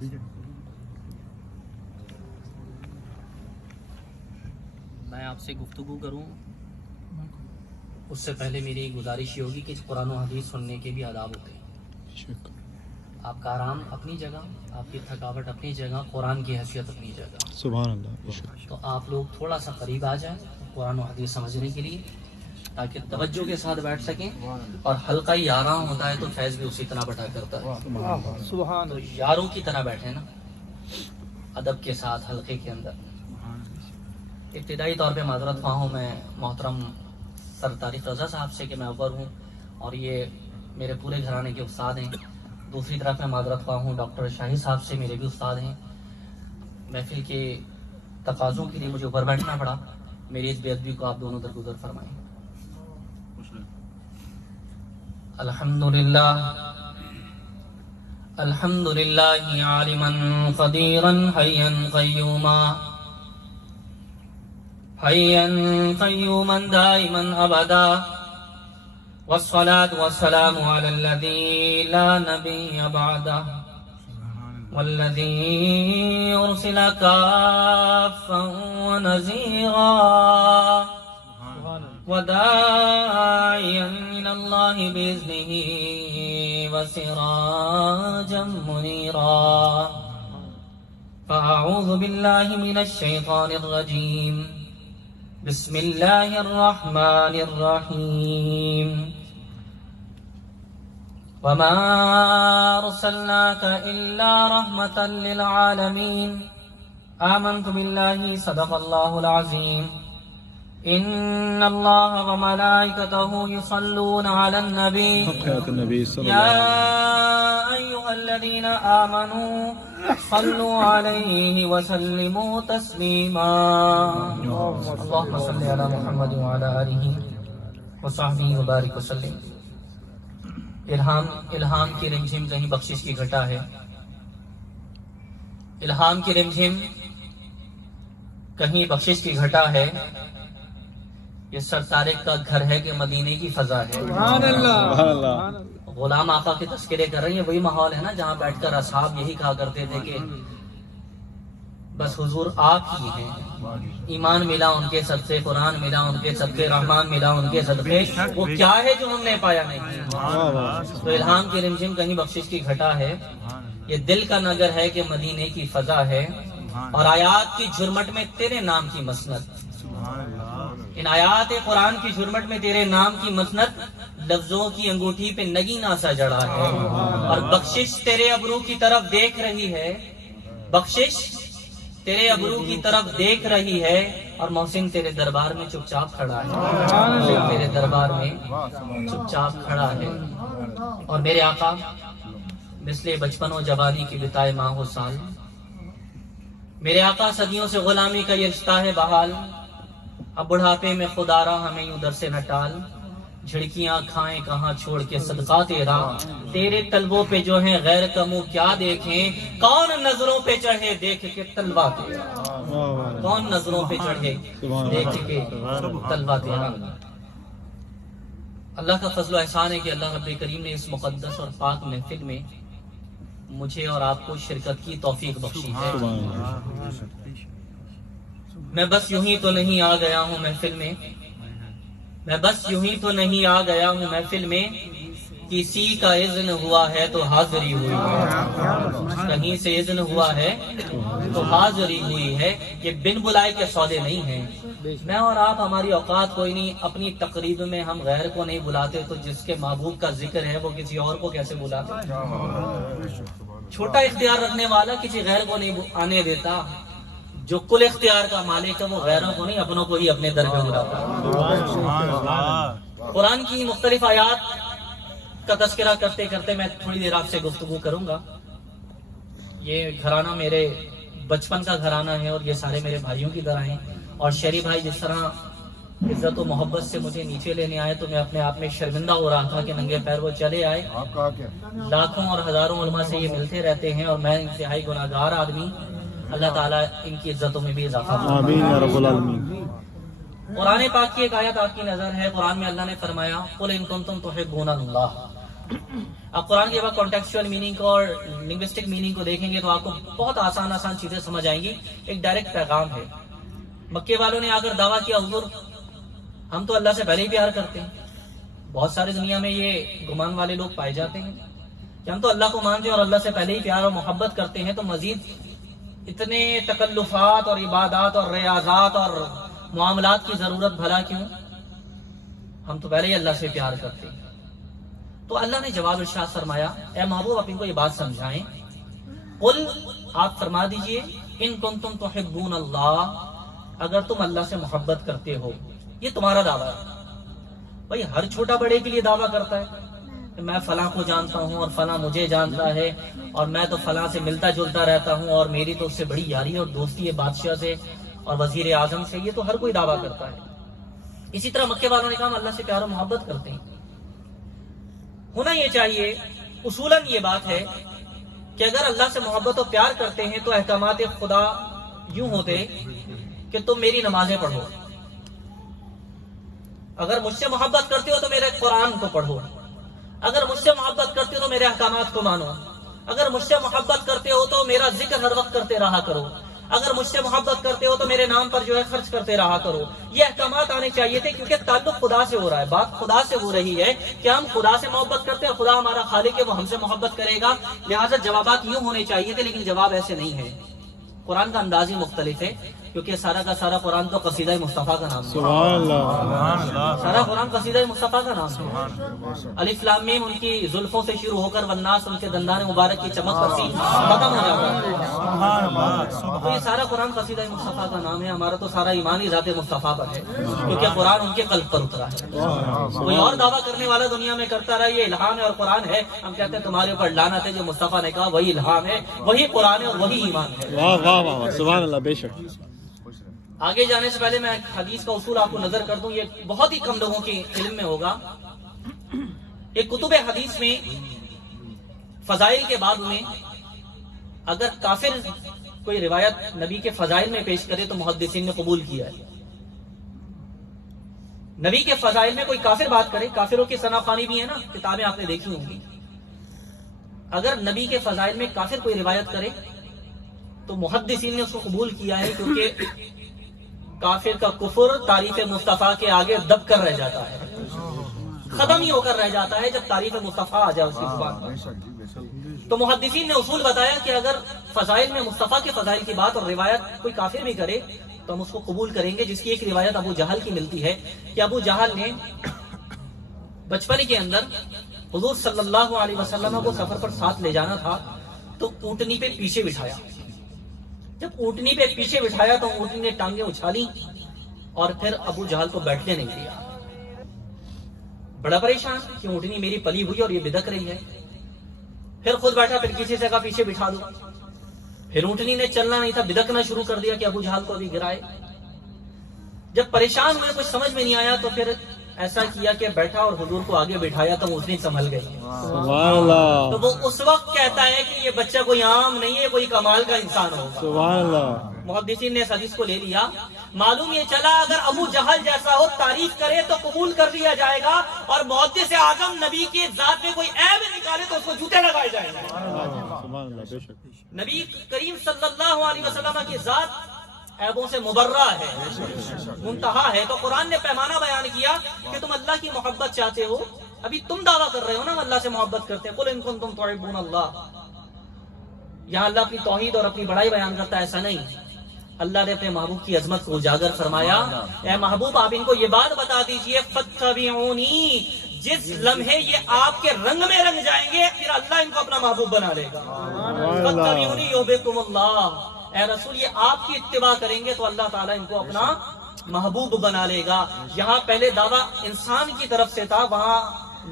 میں آپ سے گفتگو کروں اس سے پہلے میری ایک گزارش یہ ہوگی کہ قرآن و حدیث سننے کے بھی آداب ہوتے ہیں. آپ کا آرام اپنی جگہ، آپ کی تھکاوٹ اپنی جگہ، قرآن کی حیثیت اپنی جگہ. سبحان اللہ. تو آپ لوگ تھوڑا سا قریب آ جائیں قرآن و حدیث سمجھنے کے لیے، تاکہ توجہ کے ساتھ بیٹھ سکیں. اور حلقہ یاراں ہوتا ہے تو فیض بھی اسی طرح بٹا کرتا ہے. تو یاروں کی طرح بیٹھے نا، ادب کے ساتھ حلقے کے اندر. ابتدائی طور پہ معذرت خواہ ہوں میں محترم سر طارق رضا صاحب سے کہ میں اوپر ہوں اور یہ میرے پورے گھرانے کے استاد ہیں. دوسری طرف میں معذرت خواہ ہوں ڈاکٹر شاہی صاحب سے، میرے بھی استاد ہیں. محفل کے تقاضوں کے لیے مجھے اوپر بیٹھنا پڑا. میری اس بے ادبی کو آپ دونوں درگزر فرمائیں. الحمد للہ عالما قدیرا حیا قیوما دائما ابدا، والصلاة والسلام على الذي لا نبي بعده، والذي أرسل كافا ونذيرا وداعيا إلى الله بإذنه وسراجا منيرا. فأعوذ بالله من الشيطان الرجيم. بسم الله الرحمن الرحيم. وما أرسلناك إلا رحمة للعالمين. آمنت بالله صدق الله العظيم. إن الله وملائكته يصلون على النبي يا أيها الذين آمنوا صلوا عليه وسلموا تسليما. اللهم صل على محمد وعلى آله وصحبه وبارك وسلم. الہام کی رمجھم کہیں بخشش کی گھٹا ہے. الہام کی رمجھم کہیں بخشش کی گھٹا ہے. یہ سر طارق کا گھر ہے کہ مدینے کی فضا ہے. سبحان اللہ. غلام آقا کے تذکرے کر رہے ہیں. وہی ماحول ہے نا جہاں بیٹھ کر اصحاب یہی کہا کرتے تھے کہ بس حضور آپ ہی ہیں. ایمان ملا ان کے صدقے، قرآن ملا ان کے صدقے، رحمان ملا ان کے صدقے. وہ کیا ہے جو ہم نے پایا نہیں. تو الہام کی رمجھم کہیں بخشش کی گھٹا ہے. یہ دل کا نگر ہے کہ مدینے کی فضا ہے. اور آیات کی جھرمٹ میں تیرے نام کی مسند. ان آیات قرآن کی جھرمٹ میں تیرے نام کی مسند لفظوں کی انگوٹھی پہ نگینہ سا جڑا ہے. اور بخشش تیرے ابرو کی طرف دیکھ رہی ہے. بخشش تیرے ابرو کی طرف دیکھ رہی ہے. اور محسن تیرے دربار میں چپ چاپ کھڑا ہے. تیرے دربار میں چپ چاپ کھڑا ہے. اور میرے آقا مثل بچپن و جوانی کی بتائے ماہ و سال. میرے آقا صدیوں سے غلامی کا یہ رشتہ ہے بحال. اب بڑھاپے میں خدا را ہمیں یوں در سے نہ ٹال. جھڑکیاں کھائیں کہاں چھوڑ کے صدقہ تیرا. تیرے طلبوں پہ جو ہیں غیر کا منہ کیا دیکھیں. کون نظروں پہ چڑھے دیکھ کے تلوا تیرا. کون نظروں پہ چڑھے دیکھ کے تلوا تیرا. اللہ کا فضل و احسان ہے کہ اللہ رب کریم نے اس مقدس اور پاک محفل میں مجھے اور آپ کو شرکت کی توفیق بخشی ہے. میں بس یوں ہی تو نہیں آ گیا ہوں محفل میں. میں بس یوں ہی تو نہیں آ گیا ہوں محفل میں. کسی کا اذن ہوا ہے تو حاضری ہوئی ہے. کہیں سے اذن ہوا ہے تو حاضری ہوئی ہے. یہ بن بلائے کے سودے نہیں ہیں. میں اور آپ ہماری اوقات کوئی نہیں. اپنی تقریب میں ہم غیر کو نہیں بلاتے تو جس کے محبوب کا ذکر ہے وہ کسی اور کو کیسے بلاتے. چھوٹا اختیار رکھنے والا کسی غیر کو نہیں آنے دیتا. جو کل اختیار کا مالک ہے وہ غیروں کو نہیں اپنوں کو ہی اپنے در پہ بلاتا. قرآن کی مختلف آیات کا تذکرہ کرتے کرتے میں تھوڑی دیر آپ سے گفتگو کروں گا. یہ گھرانہ میرے بچپن کا گھرانہ ہے اور یہ سارے میرے بھائیوں کی طرح ہیں. اور شیری بھائی جس طرح عزت و محبت سے مجھے نیچے لینے آئے تو میں اپنے آپ میں شرمندہ ہو رہا تھا کہ ننگے پیر وہ چلے آئے. لاکھوں اور ہزاروں علماء سے یہ ملتے رہتے ہیں اور میں انتہائی گناہگار آدمی. اللہ تعالیٰ ان کی عزتوں میں بھی اضافہ فرمائے. آمین یا رب العالمین. قرآن پاک کی ایک آیت آپ کی نظر ہے. قرآن میں اللہ نے فرمایا قل ان کنتم تحبون اللہ. آپ قرآن کے بعد کانٹیکسچوئل میننگ اور لنگوسٹک میننگ کو دیکھیں گے تو آپ کو بہت آسان چیزیں سمجھ آئیں گی. ایک ڈائریکٹ پیغام ہے. مکے والوں نے آ کر دعویٰ کیا حضور ہم تو اللہ سے پہلے ہی پیار کرتے ہیں. بہت ساری دنیا میں یہ گمان والے لوگ پائے جاتے ہیں کہ ہم تو اللہ کو مانتے ہیں اور اللہ سے پہلے ہی پیار اور محبت کرتے ہیں, تو مزید اتنے تکلفات اور عبادات اور ریاضات اور معاملات کی ضرورت بھلا کیوں, ہم تو پہلے ہی اللہ سے پیار کرتے ہیں. تو اللہ نے جواب ارشاد فرمایا, اے محبوب آپ ان کو یہ بات سمجھائیں, قل آپ فرما دیجئے, ان کنتم تحبون اللہ, اگر تم اللہ سے محبت کرتے ہو. یہ تمہارا دعویٰ ہے. بھائی ہر چھوٹا بڑے کے لیے دعویٰ کرتا ہے کہ میں فلاں کو جانتا ہوں اور فلاں مجھے جانتا ہے اور میں تو فلاں سے ملتا جلتا رہتا ہوں اور میری تو اس سے بڑی یاری اور دوستی ہے بادشاہ سے اور وزیر اعظم سے. یہ تو ہر کوئی دعویٰ کرتا ہے. اسی طرح مکے والوں نے کہا ہم اللہ سے پیار و محبت کرتے ہیں. ہونا یہ چاہیے اصولاً یہ بات ہے کہ اگر اللہ سے محبت و پیار کرتے ہیں تو احکامات خدا یوں ہوتے کہ تم میری نمازیں پڑھو, اگر مجھ سے محبت کرتے ہو تو میرے قرآن کو پڑھو, اگر مجھ سے محبت کرتے ہو تو میرے احکامات کو مانو, اگر مجھ سے محبت کرتے ہو تو میرا ذکر ہر وقت کرتے رہا کرو, اگر مجھ سے محبت کرتے ہو تو میرے نام پر جو ہے خرچ کرتے رہا کرو. یہ احکامات آنے چاہیے تھے کیونکہ تعلق خدا سے ہو رہا ہے, بات خدا سے ہو رہی ہے کہ ہم خدا سے محبت کرتے ہیں, خدا ہمارا خالق ہے, وہ ہم سے محبت کرے گا. لہٰذا جوابات یوں ہونے چاہیے تھے, لیکن جواب ایسے نہیں ہے. قرآن کا انداز ہی مختلف ہے کیونکہ سارا کا سارا قرآن تو قصیدہ مصطفیٰ کا نام ہے. سبحان اللہ. سارا قرآن قصیدہ مصطفیٰ کا نام ہے. الف لام میم ان کی زلفوں سے شروع ہو کر والناس ان کے دندان مبارک کی چمک پر سی ختم ہو جاتا ہے. تو یہ سارا قرآن قصیدہ مصطفیٰ کا نام ہے. ہمارا تو سارا ایمان ہی ذات مصطفیٰ پر ہے کیونکہ قرآن ان کے قلب پر اترا ہے. کوئی اور دعویٰ کرنے والا دنیا میں کرتا رہا یہ الہام ہے اور قرآن ہے, ہم کہتے ہیں تمہارے اوپر لعنت ہے. جو مصطفیٰ نے کہا وہی الہام ہے, وہی قرآن ہے اور وہی ایمان ہے. واہ واہ واہ, سبحان اللہ. بے شک. آگے جانے سے پہلے میں حدیث کا اصول آپ کو نظر کر دوں, یہ بہت ہی کم لوگوں کے علم میں ہوگا. ایک کتب حدیث میں فضائل کے باب میں اگر کافر کوئی روایت نبی کے فضائل میں پیش کرے تو محدثین نے قبول کیا ہے. نبی کے فضائل میں کوئی کافر بات کرے, کافروں کی ثنا خوانی بھی ہے نا, کتابیں آپ نے دیکھی ہوں گی. اگر نبی کے فضائل میں کافر کوئی روایت کرے تو محدثین نے اس کو قبول کیا ہے کیونکہ کافر کا کفر تعریف مصطفیٰ کے آگے دب کر رہ جاتا ہے, ختم ہی ہو کر رہ جاتا ہے جب تعریف مصطفیٰ آ جائے اس کی زبان پر. تو محدثین نے اصول بتایا کہ اگر فضائل میں مصطفیٰ کے فضائل کی بات اور روایت کوئی کافر بھی کرے تو ہم اس کو قبول کریں گے. جس کی ایک روایت ابو جہل کی ملتی ہے کہ ابو جہل نے بچپن کے اندر حضور صلی اللہ علیہ وسلم کو سفر پر ساتھ لے جانا تھا تو اونٹنی پہ پیچھے بٹھایا. جب اونٹنی پہ پیچھے بٹھایا تو اونٹنی نے ٹانگیں اچھالی اور پھر ابو جہل کو بیٹھنے نہیں دیا. بڑا پریشان کہ اونٹنی میری پلی ہوئی اور یہ بدک رہی ہے. پھر خود بیٹھا, پھر کسی سے کہا پیچھے بٹھا دو. پھر اونٹنی نے چلنا نہیں تھا, بدکنا شروع کر دیا کہ ابو جہل کو ابھی گرائے. جب پریشان ہوئے, کچھ سمجھ میں نہیں آیا تو پھر ایسا کیا کہ بیٹھا اور حضور کو آگے بٹھایا تو اونٹنی سنبھل گئی. سبحان اللہ. تو وہ اس وقت کہتا ہے کہ یہ بچہ کوئی عام نہیں ہے, کوئی کمال کا انسان ہوگا. سبحان اللہ. محدثین نے اس حدیث کو لے لیا. معلوم یہ چلا اگر ابو جہل جیسا ہو تعریف کرے تو قبول کر لیا جائے گا, اور محدث اعظم نبی کی ذات میں کوئی عیب نکالے تو اس کو جوتے لگائے جائیں گے. سبحان اللہ. بے شک. نبی کریم صلی اللہ علیہ وسلم کی ذات عیبوں سے مبرہ ہے, منتہا ہے. تو قرآن نے پیمانہ بیان کیا کہ تم اللہ کی محبت چاہتے ہو. ابھی تم دعویٰ کر رہے ہو نا اللہ سے محبت کرتے ہیں. قل ان کنتم تحبون اللہ. یہاں اللہ اپنی توحید اور اپنی بڑائی بیان کرتا ہے, ایسا نہیں. اللہ نے اپنے محبوب کی عظمت کو اجاگر فرمایا, اے محبوب آپ ان کو یہ بات بتا دیجئے, فاتبعونی, جس لمحے یہ آپ کے رنگ میں رنگ جائیں گے پھر اللہ ان کو اپنا محبوب بنا لے گا. فاتبعونی یحببکم اللہ. اے رسول یہ آپ کی اتباع کریں گے تو اللہ تعالیٰ ان کو اپنا محبوب بنا لے گا. یہاں پہلے دعویٰ انسان کی طرف سے تھا, وہاں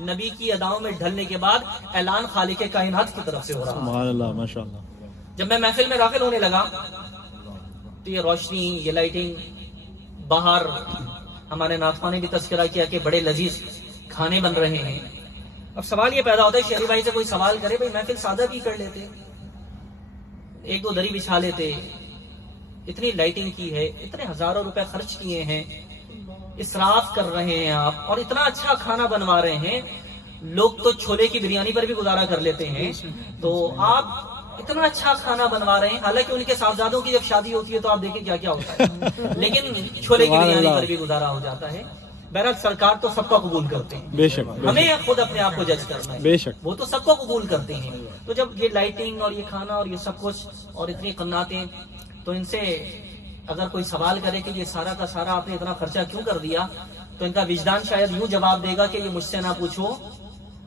نبی کی اداؤں میں ڈھلنے کے بعد اعلان خالق کائنات کی طرف سے ہو رہا. سبحان اللہ. ماشاء اللہ. جب میں محفل میں داخل ہونے لگا تو یہ روشنی, یہ لائٹنگ, باہر ہمارے ناطقوں نے بھی تذکرہ کیا کہ بڑے لذیذ کھانے بن رہے ہیں. اب سوال یہ پیدا ہوتا ہے, شہری بھائی سے کوئی سوال کرے, بھائی محفل سادہ بھی کر لیتے, ایک دو دری بچھا لیتے, اتنی لائٹنگ کی ہے, اتنے ہزاروں روپے خرچ کیے ہیں, اسراف کر رہے ہیں آپ, اور اتنا اچھا کھانا بنوا رہے ہیں, لوگ تو چھولے کی بریانی پر بھی گزارا کر لیتے ہیں، تو آپ اتنا اچھا کھانا بنوا رہے ہیں، حالانکہ ان کے صاحبزادوں کی جب شادی ہوتی ہے تو آپ دیکھیں کیا کیا ہوتا ہے، لیکن چھولے کی بریانی پر بھی گزارا ہو جاتا ہے۔ بہرحال سرکار تو سب کو قبول کرتے ہیں، بے شک ہمیں خود اپنے آپ کو جج کرنا ہے، بے شک وہ تو سب کو قبول کرتے ہیں۔ تو جب یہ لائٹنگ اور یہ کھانا اور یہ سب کچھ اور اتنی قناتیں، تو ان سے اگر کوئی سوال کرے کہ یہ سارا کا سارا آپ نے اتنا خرچہ کیوں کر دیا، تو ان کا وجدان شاید یوں جواب دے گا کہ یہ مجھ سے نہ پوچھو،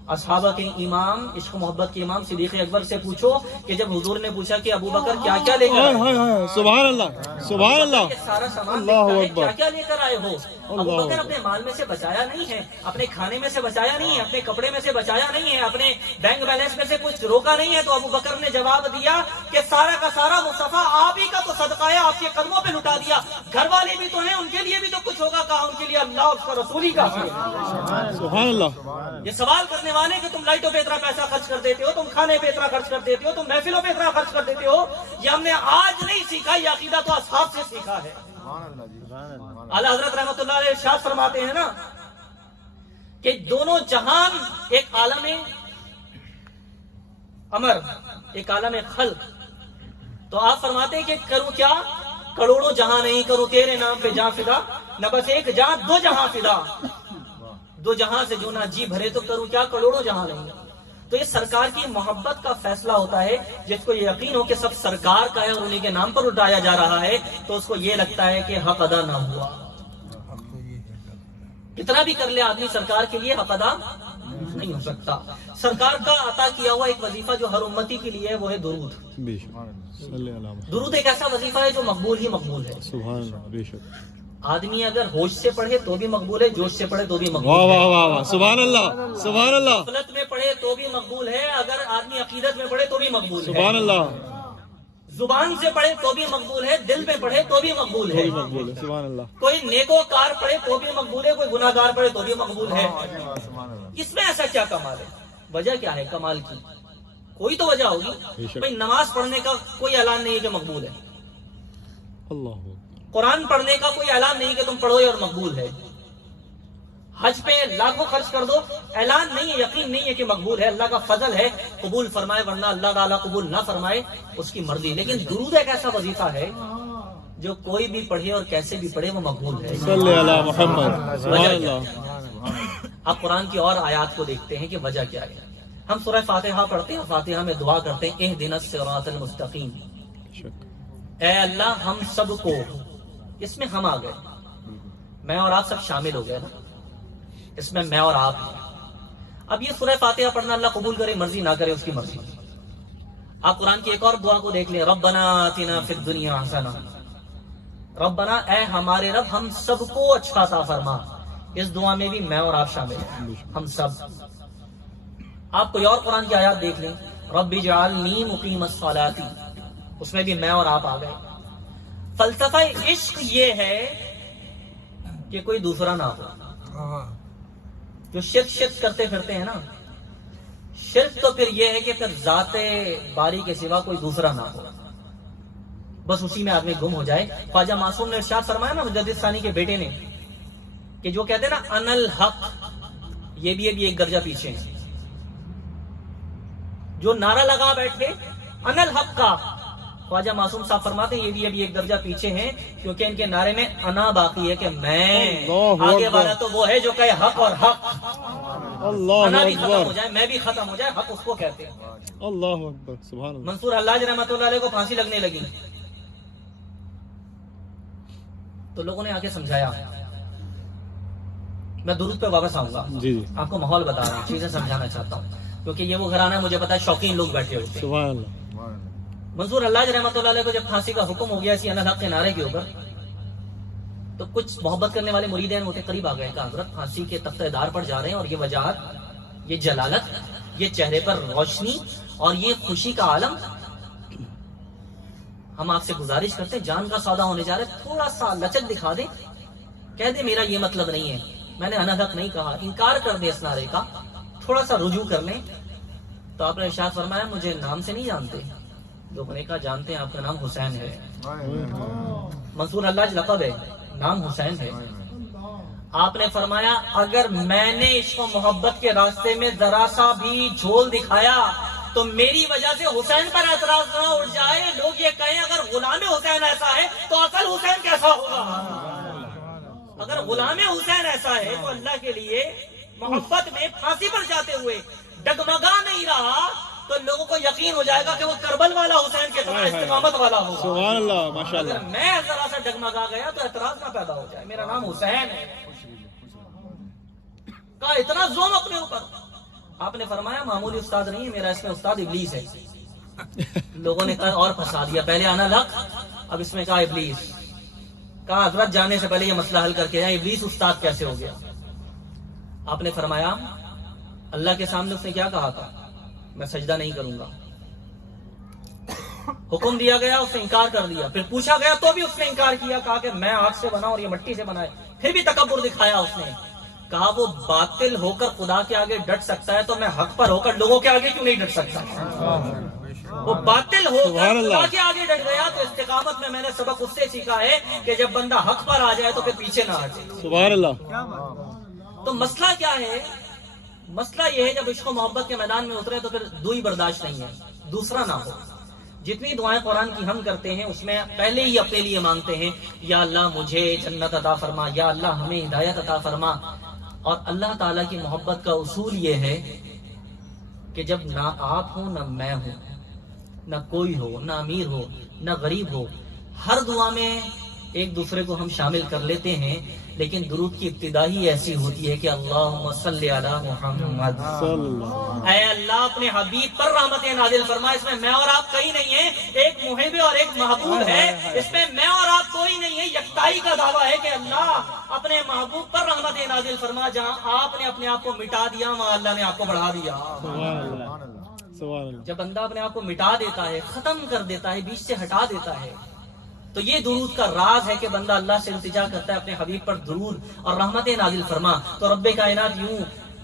اصحابہ کے امام، عشق و محبت کے امام صدیق اکبر سے پوچھو کہ جب حضور نے پوچھا کہ ابو بکر کیا کیا لے کر آئے، سبحان اللہ سبحان اللہ یہ سارا سامان اللہ دیکھتا ہے، اکبر۔ کیا کیا لے کر آئے ہو؟ ابو بکر اپنے مال میں سے بچایا نہیں ہے، اپنے کھانے میں سے بچایا نہیں ہے، اپنے کپڑے میں سے بچایا نہیں ہے، اپنے بینک بیلنس میں سے کچھ روکا نہیں ہے، تو ابو بکر نے جواب دیا کہ سارا کا سارا مصطفیٰ آپ ہی کا تو صدقہ ہے، آپ کے قدموں پہ لٹا دیا، گھر والے بھی تو ہیں، ان کے لیے بھی تو کچھ ہوگا، کہا ان کے لیے اللہ اور اس کا رسول ہی کافی ہے۔ سبحان اللہ یہ سوال کرنے والے کہ تم لائٹوں پہ اتنا پیسہ خرچ کر دیتے ہو، تم کھانے پہ اتنا خرچ کر دیتے ہو، تم محفلوں پہ اتنا خرچ کر دیتے ہو، یہ ہم نے آج نہیں سیکھا، یہ عقیدہ تو اصحاب سے سیکھا ہے۔ اعلیٰ حضرت رحمۃ اللہ علیہ ارشاد فرماتے ہیں نا کہ دونوں جہان، ایک عالم امر، ایک عالم خلق، تو آپ فرماتے ہیں کہ کروں کیا، کروڑوں جہاں نہیں، کروں تیرے نام پہ جہاں فدا، نہ بس ایک جہاں دو جہاں فدا، دو جہاں سے جو نہ جی بھرے، تو کروں کیا، کروڑوں جہاں نہیں۔ تو یہ سرکار کی محبت کا فیصلہ ہوتا ہے، جس کو یہ یقین ہو کہ سب سرکار کا ہے اور انہیں کے نام پر اٹھایا جا رہا ہے، تو اس کو یہ لگتا ہے کہ حق ادا نہ ہوا۔ کتنا بھی کر لے آدمی سرکار کے لیے، حق ادا نہیں ہو سکتا۔ سرکار کا عطا کیا ہوا ایک وظیفہ جو ہر امتی کے لیے ہے، وہ ہے درود۔ بے شک صلی اللہ علیہ درود ایک ایسا وظیفہ ہے جو مقبول ہی مقبول ہے۔ سبحان اللہ بے شک آدمی اگر ہوش سے پڑھے تو بھی مقبول ہے، جوش سے پڑھے تو بھی واہ مقبول ہے، واہ واہ واہ سبحان اللہ سبحان اللہ غفلت میں پڑھے تو بھی مقبول ہے، اگر آدمی عقیدت میں پڑھے تو بھی مقبول ہے، سبحان اللہ زبان سے پڑھے تو بھی مقبول ہے، دل میں پڑھے تو بھی مقبول ہے، مقبول ہے سبحان اللہ کوئی نیکوکار پڑھے تو بھی مقبول ہے، کوئی گناہ گار پڑھے تو بھی مقبول ہے۔ اس میں ایسا کیا کمال ہے؟ وجہ کیا ہے کمال کی؟ کوئی تو وجہ ہوگی۔ بھائی نماز پڑھنے کا کوئی اعلان نہیں ہے کہ مقبول ہے، اللہ قرآن پڑھنے کا کوئی اعلان نہیں کہ تم پڑھو اور مقبول ہے، حج پہ لاکھوں خرچ کر دو، اعلان نہیں ہے، یقین نہیں ہے کہ مقبول ہے، اللہ کا فضل ہے قبول فرمائے، ورنہ اللہ تعالیٰ قبول نہ فرمائے، اس کی مرضی۔ لیکن درود ایک ایسا وظیفہ ہے جو کوئی بھی پڑھے اور کیسے بھی پڑھے وہ مقبول ہے۔ صلی اللہ محمد سبحان اللہ اب قرآن کی اور آیات کو دیکھتے ہیں کہ وجہ کیا ہے۔ ہم سورہ فاتحہ پڑھتے ہیں، فاتحہ میں دعا کرتے ہیں اہدنا الصراط المستقیم، اے اللہ ہم سب کو، اس میں ہم آ گئے، میں اور آپ سب شامل ہو گئے نا، اس میں میں اور آپ ہیں۔ اب یہ سورہ فاتحہ پڑھنا اللہ قبول کرے مرضی نہ کرے اس کی مرضی۔ آپ قرآن کی ایک اور دعا کو دیکھ لیں، ربنا آتنا فی الدنیا حسنہ، ربنا اے ہمارے رب ہم سب کو اچھا عطا فرما، اس دعا میں بھی میں اور آپ شامل ہیں، ہم سب۔ آپ کوئی اور قرآن کی آیات دیکھ لیں، رب اجعلنی مقیم الصلاۃ، اس میں بھی میں اور آپ آ گئے۔ فلسفہ عشق یہ ہے کہ کوئی دوسرا نہ ہو۔ جو شرک کرتے پھرتے ہیں نا، شرک تو پھر یہ ہے کہ پھر ذات باری کے سوا کوئی دوسرا نہ ہو، بس اسی میں آدمی گم ہو جائے۔ خواجہ معصوم نے ارشاد فرمایا نا مجدد ثانی کے بیٹے نے، کہ جو کہتے ہیں نا ان الحق، یہ بھی ایک درجہ پیچھے ہے۔ جو نعرہ لگا بیٹھے ان الحق کا، خواجہ معصوم صاحب فرماتے ہیں یہ بھی ابھی ایک درجہ پیچھے ہیں، کیونکہ ان کے نعرے میں انا باقی ہے کہ میں، آگے والا تو وہ ہے جو کہے حق اور حق، اللہ انا بھی ختم ہو اکبر جائے، میں بھی ختم ہو جائے، حق اس کو کہتے ہیں۔ اللہ اکبر سبحان اللہ منصور حلاج رحمۃ اللہ علیہ کو پھانسی لگنے لگی، تو لوگوں نے آ کے سمجھایا۔ میں درود پہ واپس آؤں گا، جی جی آپ کو ماحول بتا رہا ہوں، چیزیں سمجھانا چاہتا ہوں، کیونکہ یہ وہ گھرانہ ہے مجھے پتا ہے شوقین لوگ بیٹھے ہوتے ہیں۔ سبحان اللہ منصور حلاج رحمۃ اللہ علیہ کو جب پھانسی کا حکم ہو گیا اسی انل حق کے نعرے کے اوپر، تو کچھ محبت کرنے والے مریدین ہوتے قریب آ گئے کہ حضرت پھانسی کے تختہ دار پر جا رہے ہیں، اور یہ وجاہت، یہ جلالت، یہ چہرے پر روشنی اور یہ خوشی کا عالم، ہم آپ سے گزارش کرتے ہیں جان کا سودا ہونے جا رہے، تھوڑا سا لچک دکھا دیں، کہہ دیں میرا یہ مطلب نہیں ہے، میں نے انل حق نہیں کہا، انکار کر دیں اس نعرے کا، تھوڑا سا رجوع کر لیں۔ تو آپ نے ارشاد فرمایا مجھے نام سے نہیں جانتے؟ لوگوں نے کہا جانتے ہیں، آپ کا نام حسین ہے۔ منصور حلاج لقب ہے، نام حسین ہے۔ آپ نے فرمایا اگر میں نے عشق و محبت کے راستے میں ذرا سا بھی جھول دکھایا تو میری وجہ سے حسین پر اعتراض نہ اٹھ جائے، لوگ یہ کہیں اگر غلام حسین ایسا ہے تو اصل حسین کیسا ہوگا؟ اگر غلام حسین ایسا ہے تو اللہ کے لیے محبت میں پھانسی پر جاتے ہوئے ڈگمگا نہیں رہا تو لوگوں کو یقین ہو جائے گا کہ وہ کربل والا حسین کے طرح استقامت والا ہوگا۔ سبحان اللہ، ماشاء اگر اللہ۔ میں ذرا سا ڈگمگا گیا تو اعتراض نہ پیدا ہو جائے، میرا نام حسین ہے کا اتنا زوم اپنے اوپر۔ آپ نے فرمایا معمولی استاد نہیں ہے میرا، اس میں استاد ابلیس ہے۔ لوگوں نے کہا اور پھنسا دیا، پہلے آنا لق، اب اس میں کہا ابلیس۔ کہا حضرت جانے سے پہلے یہ مسئلہ حل کر کے جائیں، ابلیس استاد کیسے ہو گیا؟ آپ نے فرمایا اللہ کے سامنے اس نے کیا کہا تھا؟ میں سجدہ نہیں کروں گا۔ حکم دیا گیا، اس نے انکار کر دیا، پھر پوچھا گیا تو بھی اس نے انکار کیا، کہا کہ میں آگ سے بنا اور یہ مٹی سے بنا ہے، پھر بھی تکبر دکھایا اس نے۔ کہا وہ باطل ہو کر خدا کے آگے ڈٹ سکتا ہے تو میں حق پر ہو کر لوگوں کے آگے کیوں نہیں ڈٹ سکتا؟ وہ باطل ہو کر خدا کے آگے ڈٹ گیا تو استقامت میں نے سبق اس سے سیکھا ہے کہ جب بندہ حق پر آ جائے تو پھر پیچھے نہ ہٹے۔ سبحان اللہ۔ تو مسئلہ کیا ہے؟ مسئلہ یہ ہے جب عشق و محبت کے میدان میں اترے تو پھر دوئی برداشت نہیں ہے، دوسرا نہ ہو۔ جتنی دعائیں قرآن کی ہم کرتے ہیں اس میں پہلے ہی اپنے لیے مانگتے ہیں یا اللہ مجھے جنت عطا فرما، یا اللہ ہمیں ہدایت عطا فرما۔ اور اللہ تعالیٰ کی محبت کا اصول یہ ہے کہ جب نہ آپ ہو نہ میں ہوں، نہ کوئی ہو، نہ امیر ہو نہ غریب ہو، ہر دعا میں ایک دوسرے کو ہم شامل کر لیتے ہیں، لیکن درود کی ابتدا ہی ایسی ہوتی ہے کہ اللہم صلی علی محمد، اے اللہ اپنے حبیب پر رحمت نازل فرما۔ اس میں میں اور آپ کہیں نہیں ہیں، ایک محب اور ایک محبوب ہے، اس میں میں اور آپ کوئی نہیں ہے، یکتائی کا دعویٰ ہے کہ اللہ اپنے محبوب پر رحمت نازل فرما۔ جہاں آپ نے اپنے آپ کو مٹا دیا وہاں اللہ نے آپ کو بڑھا دیا۔ جب بندہ اپنے آپ کو مٹا دیتا ہے، ختم کر دیتا ہے، بیچ سے ہٹا دیتا ہے، تو یہ درود کا راز ہے کہ بندہ اللہ سے التجا کرتا ہے اپنے حبیب پر درود اور رحمت نازل فرما۔ تو رب کائنات یوں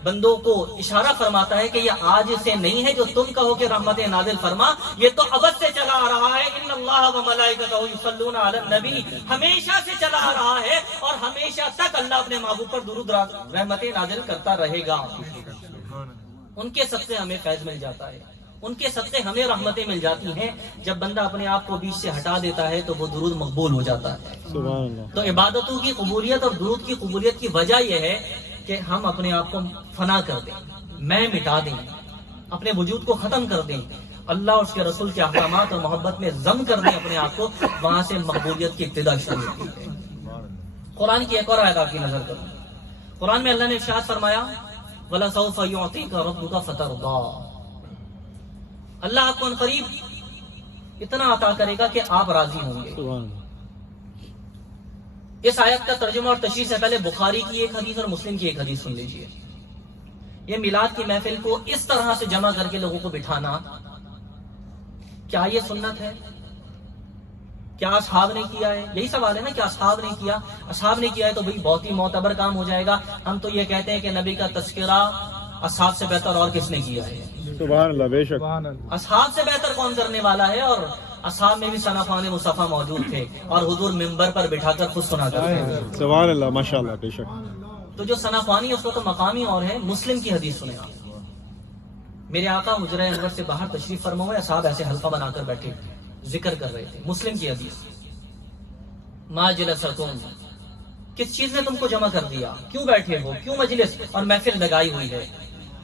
بندوں کو اشارہ فرماتا ہے کہ یہ آج سے نہیں ہے جو تم کہو کہ رحمت نازل فرما، یہ تو ابد سے چلا آ رہا ہے۔ ان اللہ و ملائکتہ یصلون علی النبی، ہمیشہ سے چلا آ رہا ہے اور ہمیشہ تک اللہ اپنے محبوب پر درود رحمت نازل کرتا رہے گا۔ ان کے صدقے ہمیں فیض مل جاتا ہے، ان کے صدقے ہمیں رحمتیں مل جاتی ہیں۔ جب بندہ اپنے آپ کو بیچ سے ہٹا دیتا ہے تو وہ درود مقبول ہو جاتا ہے۔ سبحان اللہ۔ تو عبادتوں کی قبولیت اور درود کی قبولیت کی وجہ یہ ہے کہ ہم اپنے آپ کو فنا کر دیں، میں مٹا دیں، اپنے وجود کو ختم کر دیں، اللہ اور اس کے رسول کے احکامات اور محبت میں ضم کر دیں اپنے آپ کو، وہاں سے مقبولیت کی ابتدا شروع ہوتی ہے۔ قرآن کی ایک اور آیت آپ کی نظر کروں، قرآن میں اللہ نے ارشاد فرمایا وَلَسَوْفَ يُعْطِيكَ رَبُّكَ فَتَرْضَىٰ، اللہ آپ کو عنقریب اتنا عطا کرے گا کہ آپ راضی ہوں گے۔ سبحان اللہ۔ اس آیت کا ترجمہ اور تشریح سے پہلے بخاری کی ایک حدیث اور مسلم کی ایک حدیث سن لیجیے۔ یہ میلاد کی محفل کو اس طرح سے جمع کر کے لوگوں کو بٹھانا، کیا یہ سنت ہے؟ کیا اصحاب نے کیا ہے؟ یہی سوال ہے نا کہ اصحاب نے کیا، اصحاب نے کیا ہے تو بھئی بہت ہی معتبر کام ہو جائے گا۔ ہم تو یہ کہتے ہیں کہ نبی کا تذکرہ اصحاب سے بہتر اور کس نے کیا ہے؟ سبحان اللہ، بے شک۔ اصحاب سے بہتر کون کرنے والا ہے؟ اور اصحاب میں بھی صنفان مصطفیٰ موجود تھے اور حضور منبر پر بٹھا کر خود سنا کرتے تھے۔ سبحان اللہ، ماشاء اللہ، بے شک۔ تو جو صنفانی اس وقت مقامی اور ہے، مسلم کی حدیث سنے آپ۔ میرے آقا حجرہ انور سے باہر تشریف فرما ہوئے، اصحاب ایسے حلقہ بنا کر بیٹھے ذکر کر رہے تھے، مسلم کی حدیث۔ ما جلسکم، کس چیز نے تم کو جمع کر دیا؟ کیوں بیٹھے ہو؟ کیوں مجلس اور محفل لگائی ہوئی ہے؟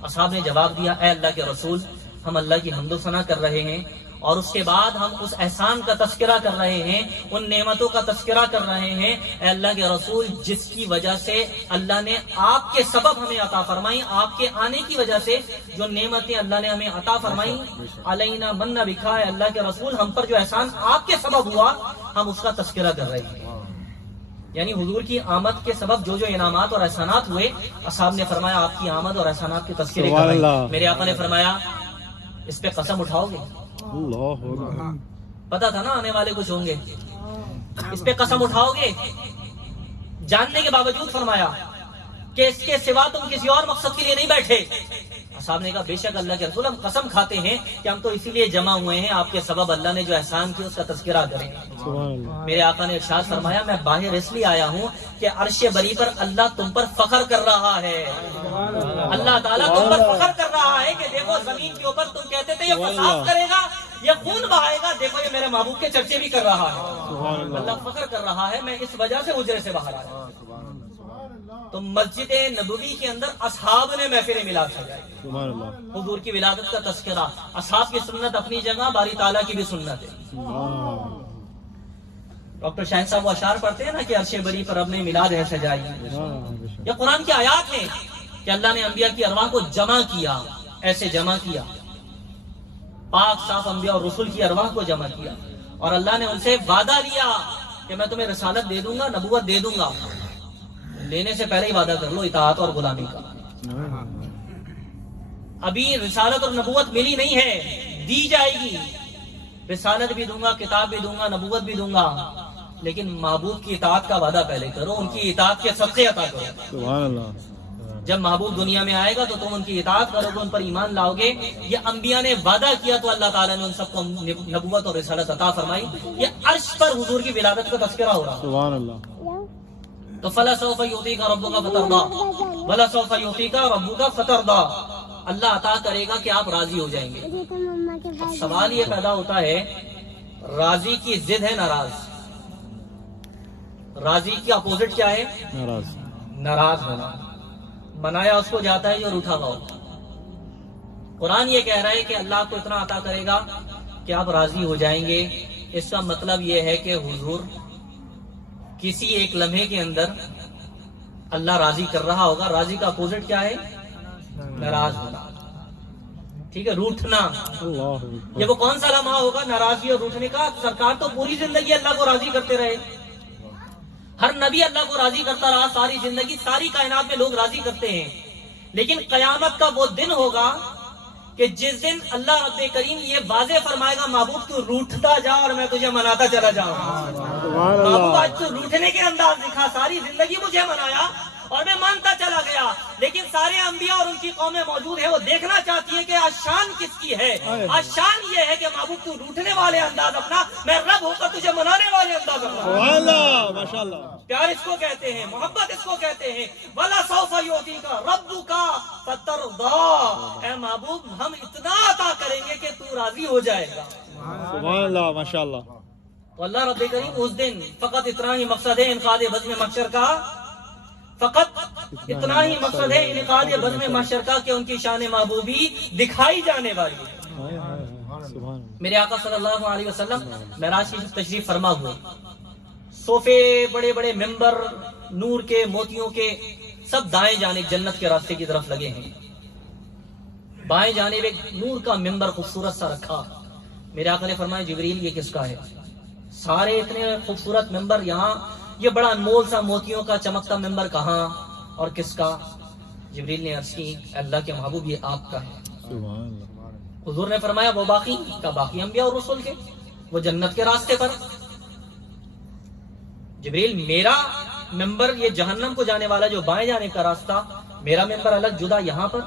اصحاب نے جواب دیا، اے اللہ کے رسول، ہم اللہ کی حمد و ثنا کر رہے ہیں اور اس کے بعد ہم اس احسان کا تذکرہ کر رہے ہیں، ان نعمتوں کا تذکرہ کر رہے ہیں، اے اللہ کے رسول، جس کی وجہ سے اللہ نے آپ کے سبب ہمیں عطا فرمائی، آپ کے آنے کی وجہ سے جو نعمتیں اللہ نے ہمیں عطا فرمائی، علینا من بکا، اے اللہ کے رسول، ہم پر جو احسان آپ کے سبب ہوا ہم اس کا تذکرہ کر رہے ہیں۔ یعنی حضور کی آمد کے سبب جو جو انعامات اور احسانات ہوئے، اصحاب نے فرمایا آپ کی آمد اور احسانات کے تذکرے کر رہے ہیں۔ میرے آقا نے فرمایا اس پہ قسم اٹھاؤ گے؟ اللہ اکبر۔ پتا تھا نا آنے والے کچھ ہوں گے، اس پہ قسم اٹھاؤ گے؟ جاننے کے باوجود فرمایا کہ اس کے سوا تم کسی اور مقصد کے لیے نہیں بیٹھے؟ صاحب نے کہا بے شک اللہ کے رسول، ہم قسم کھاتے ہیں کہ ہم تو اسی لیے جمع ہوئے ہیں آپ کے سبب اللہ نے جو احسان کیا اس کا تذکرہ کریں۔ سبحان اللہ، میرے آقا نے ارشاد فرمایا میں باہر اس لیے آیا ہوں کہ عرش بری پر اللہ تم پر فخر کر رہا ہے، اللہ تعالیٰ تم پر فخر کر رہا ہے کہ دیکھو زمین کے اوپر تم کہتے تھے یہ فساد کرے گا، یہ خون بہائے گا، دیکھو یہ میرے محبوب کے چرچے بھی کر رہا ہے، سبحان اللہ، اللہ فخر کر رہا ہے، میں اس وجہ سے حجرے سے باہر آیا۔ تو مسجد نبوی کے اندر اصحاب نے محفل میلاد سجائی، سبحان اللہ، حضور کی ولادت کا تذکرہ، اصحاب کی سنت اپنی جگہ، باری تعالیٰ کی بھی سنت ہے۔ ڈاکٹر شاہین صاحب وہ اشعار پڑھتے ہیں نا کہ عرش بری پر اب نے میلاد ہے سجائی، یہ قرآن کی آیات ہیں کہ اللہ نے انبیاء کی ارواح کو جمع کیا، ایسے جمع کیا، پاک صاف انبیاء اور رسول کی ارواح کو جمع کیا، اور اللہ نے ان سے وعدہ لیا کہ میں تمہیں رسالت دے دوں گا، نبوت دے دوں گا، لینے سے پہلے ہی وعدہ کر لو اطاعت اور غلامی کا۔ ابھی رسالت اور نبوت ملی نہیں ہے، دی جائے گی، رسالت بھی دوں گا، کتاب بھی دوں گا، نبوت بھی دوں گا، لیکن محبوب کی اطاعت کا وعدہ پہلے کرو، ان کی اطاعت کے صدقے عطا کرو۔ سبحان اللہ، جب محبوب دنیا میں آئے گا تو تم ان کی اطاعت کرو گے، ان پر ایمان لاؤ گے۔ یہ انبیاء نے وعدہ کیا تو اللہ تعالیٰ نے ان سب کو نبوت اور رسالت عطا فرمائی۔ یہ عرش پر حضور کی ولادت کا تذکرہ ہو رہا۔ سبحان اللہ، تو فلا سوف یعطیک ربک فترضی ولا سوف یعطیک ربک فترضی، اللہ عطا کرے گا کہ آپ راضی ہو جائیں گے۔ اب سوال یہ پیدا ہوتا ہے، راضی کی ضد ہے ناراض، راضی کی اپوزٹ کیا ہے؟ ناراض، ناراض ہونا۔ منایا اس کو جاتا ہے جو روٹھا ہوا ہوتا ہے۔ قرآن یہ کہہ رہا ہے کہ اللہ آپ کو اتنا عطا کرے گا کہ آپ راضی ہو جائیں گے۔ اس کا مطلب یہ ہے کہ حضور کسی ایک لمحے کے اندر اللہ راضی کر رہا ہوگا۔ راضی کا اپوزٹ کیا ہے؟ ناراض ہونا، ٹھیک ہے، روٹھنا۔ اللہ، یہ وہ کون سا لمحہ ہوگا ناراضی اور روٹھنے کا؟ سرکار تو پوری زندگی اللہ کو راضی کرتے رہے، ہر نبی اللہ کو راضی کرتا رہا، ساری زندگی ساری کائنات میں لوگ راضی کرتے ہیں، لیکن قیامت کا وہ دن ہوگا کہ جس دن اللہ رب کریم یہ واضح فرمائے گا محبوب تو روٹھتا جا اور میں تجھے مناتا چلا جاؤں۔ سبحان محبوب اللہ، آج تو روٹھنے کے انداز دکھا، ساری زندگی مجھے منایا اور میں مانتا چلا گیا، لیکن سارے انبیاء اور ان کی قومیں موجود ہیں، وہ دیکھنا چاہتی ہیں کہ آج شان کس کی ہے۔ آج شان یہ ہے کہ محبوب تو روٹھنے والے انداز اپنا، میں رب ہو کر تجھے منانے والے انداز اپنا۔ سبحان اللہ، ماشاء اللہ، پیار اس کو کہتے ہیں، محبت اس کو کہتے ہیں۔ وَلَا سَوْفَ يُعْطِيكَ رَبُّكَ فَتَرْضَىٰ، اے محبوب ہم اتنا عطا کریں گے کہ تو راضی ہو جائے گا۔ سبحان اللہ، ماشاء اللہ، تو اللہ رب کریم اس دن فقط اتنا ہی مقصد ہے انعقاد بزم محشر کا، فقط اتنا ہی مقصد ہے انعقاد بزم محشر کا کہ ان کی شان محبوبی دکھائی جانے والی ہے۔ سبحان اللہ، میرے آقا صلی اللہ علیہ وسلم معراج کی تشریف فرما ہوئے، صوفے، بڑے بڑے ممبر نور کے، موتیوں کے، سب دائیں جانب جنت کے راستے کی طرف لگے ہیں، بائیں جانب ایک نور کا ممبر خوبصورت سا رکھا۔ میرے آقا نے فرمایا جبریل یہ کس کا ہے؟ سارے اتنے خوبصورت ممبر یہاں، یہ بڑا انمول سا موتیوں کا چمکتا ممبر کہاں اور کس کا؟ جبریل نے عرض کی اللہ کے محبوب یہ آپ کا ہے۔ سبحان اللہ، حضور نے فرمایا وہ باقی کا باقی انبیاء اور رسول کے، وہ جنت کے راستے پر۔ جبریل میرا ممبر یہ جہنم کو جانے والا جو بائیں جانب کا راستہ، میرا ممبر الگ جدا یہاں پر؟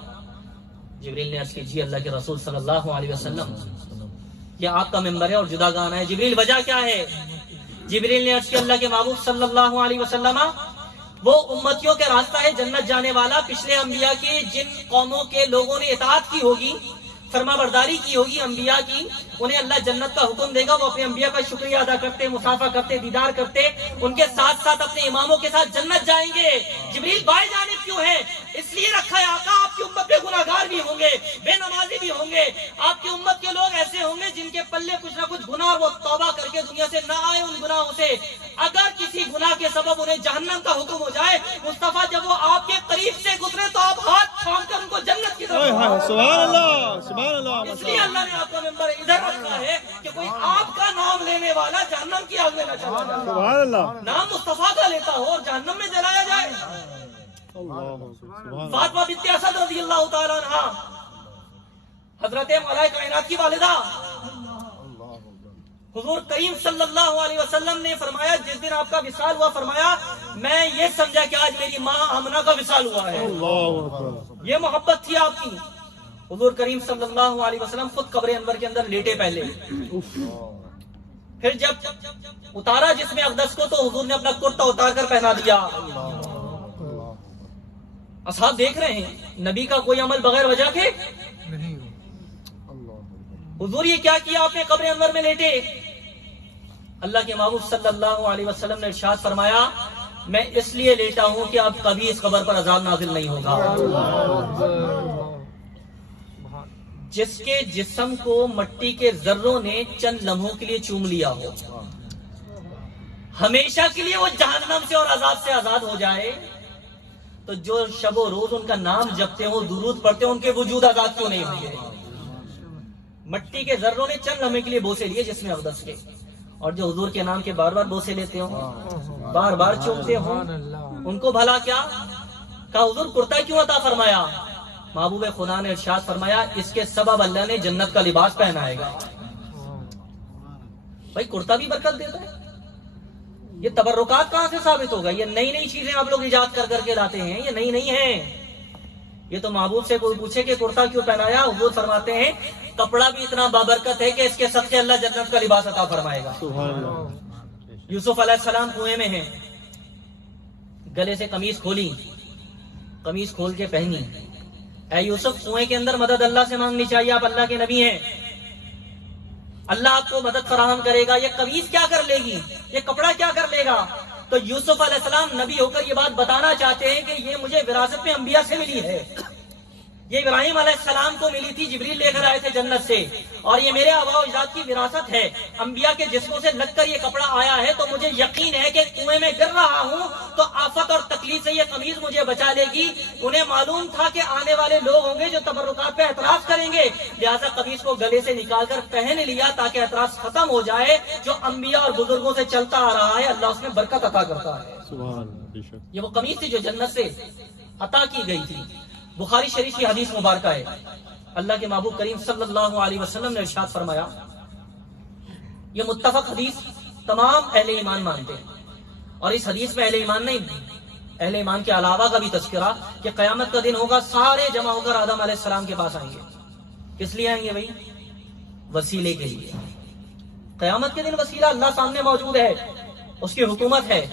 جبریل نے عرض کی جی اللہ کے رسول صلی اللہ علیہ وسلم یہ آپ کا ممبر ہے اور جدا گانا ہے۔ جبریل وجہ کیا ہے؟ جبریل نے عرض کی اللہ کے محبوب صلی اللہ علیہ وسلم وہ امتیوں کے راستہ ہے جنت جانے والا، پچھلے انبیاء کے جن قوموں کے لوگوں نے اطاعت کی ہوگی، فرما برداری کی ہوگی انبیاء کی، انہیں اللہ جنت کا حکم دے گا، وہ اپنے انبیاء کا شکریہ ادا کرتے، مصافحہ کرتے، دیدار کرتے، ان کے ساتھ ساتھ اپنے اماموں کے ساتھ جنت جائیں گے۔ جبریل بائیں جانب کیوں ہے؟ اس لیے رکھا ہے آقا آپ کی امت میں گناہگار بھی ہوں گے، بے نمازی بھی ہوں گے، آپ کی امت کے لوگ ایسے ہوں گے جن کے پلے کچھ نہ کچھ گناہ، وہ توبہ کر کے دنیا سے نہ آئے ان گناہوں سے۔ اگر کسی گناہ کے سبب انہیں جہنم کا حکم ہو جائے، مصطفیٰ جب وہ آپ کے قریب سے گزرے تو آپ ہاتھ تھام کر ان کو جنت کی طرف۔ سبحان اللہ، سبحان اللہ، اس لیے اللہ نے آپ کا ممبر ادھر رکھا ہے کہ کوئی آپ کا نام لینے والا جہنم کی آگ میں نہ چلا جائے، سبحان اللہ، نام مصطفیٰ کا لیتا ہو اور جہنم میں جلایا جائے۔ اللہ، سبحان فاطمہ بنت اسد رضی اللہ تعالیٰ عنہا، حضرت مولا کائنات کی والدہ، حضور کریم صلی اللہ علیہ وسلم نے فرمایا جس دن آپ کا وصال ہوا، فرمایا میں یہ سمجھا کہ آج میری ماں آمنہ کا وصال ہوا ہے. اللہ اکبر. یہ محبت تھی آپ کی. حضور کریم صلی اللہ علیہ وسلم خود قبر انور کے اندر لیٹے پہلے، پھر جب اتارا جسم اقدس کو تو حضور نے اپنا کرتا اتار کر پہنا دیا. اصحاب دیکھ رہے ہیں نبی کا کوئی عمل بغیر وجہ کے نہیں. حضور یہ کیا کیا آپ نے قبر انور میں لیٹے. اللہ کے محبوب صلی اللہ علیہ وسلم نے ارشاد فرمایا میں اس لیے لیٹا ہوں کہ اب کبھی اس قبر پر عذاب نازل نہیں ہوگا. جس کے جسم کو مٹی کے ذروں نے چند لمحوں کے لیے چوم لیا ہو، ہمیشہ کے لیے وہ جہنم سے اور عذاب سے آزاد ہو جائے، تو جو شب و روز ان کا نام جپتے ہوں، درود پڑھتے ہوں، ان کے وجود آزاد کیوں نہیں ہوئے؟ مٹی کے ذروں نے چند لمحے کے لیے بوسے لیے جسم اقدس کے، اور جو حضور کے نام کے بار بار بوسے لیتے ہوں، بار بار چومتے ہوں، ان کو بھلا کیا کہا حضور کرتا کیوں عطا فرمایا؟ محبوب خدا نے ارشاد فرمایا اس کے سبب اللہ نے جنت کا لباس پہنائے گا. بھائی کرتا بھی برکت دیتا ہے. یہ تبرکات کہاں سے ثابت ہوگا؟ یہ نئی نئی چیزیں آپ لوگ ایجاد کر کر کے لاتے ہیں، یہ نئی نہیں ہیں. یہ تو محبوب سے کوئی پوچھے کہ کرتا کیوں پہنایا، حضور فرماتے ہیں کپڑا بھی اتنا بابرکت ہے کہ اس کے صدقے اللہ جنت کا لباس عطا فرمائے گا. سبحان اللہ. یوسف علیہ السلام کنویں میں ہیں، گلے سے قمیض کھولی، قمیض کھول کے پہنی. اے یوسف کنویں کے اندر مدد اللہ سے مانگنی چاہیے، آپ اللہ کے نبی ہیں، اللہ آپ کو مدد فراہم کرے گا. یہ قمیض کیا کر لے گی، یہ کپڑا کیا کر لے گا؟ تو یوسف علیہ السلام نبی ہو کر یہ بات بتانا چاہتے ہیں کہ یہ مجھے وراثت میں انبیاء سے ملی ہے. یہ ابراہیم علیہ السلام کو ملی تھی، جبریل لے کر آئے تھے جنت سے، اور یہ میرے آباء و اجداد کی وراثت ہے. انبیاء کے جسموں سے لگ کر یہ کپڑا آیا ہے، تو مجھے یقین ہے کہ کنویں میں گر رہا ہوں تو آفت اور تکلیف سے یہ قمیض مجھے بچا لے گی. انہیں معلوم تھا کہ آنے والے لوگ ہوں گے جو تبرکات پہ اعتراض کریں گے، لہٰذا قمیض کو گلے سے نکال کر پہن لیا تاکہ اعتراض ختم ہو جائے. جو انبیاء اور بزرگوں سے چلتا آ رہا ہے اللہ اس میں برکت عطا کرتا ہے. سبحان اللہ. بے شک. یہ وہ قمیض تھی جو جنت سے عطا کی گئی تھی. بخاری شریف کی حدیث مبارکہ ہے، اللہ کے محبوب کریم صلی اللہ علیہ وسلم نے ارشاد فرمایا، یہ متفق حدیث تمام اہل ایمان مانتے ہیں، اور اس حدیث میں اہل ایمان نہیں، اہل ایمان کے علاوہ کا بھی تذکرہ کہ قیامت کا دن ہوگا، سارے جمع ہو کر آدم علیہ السلام کے پاس آئیں گے. کس لیے آئیں گے بھائی؟ وسیلے کے لیے. قیامت کے دن وسیلہ اللہ سامنے موجود ہے، اس کی حکومت ہے،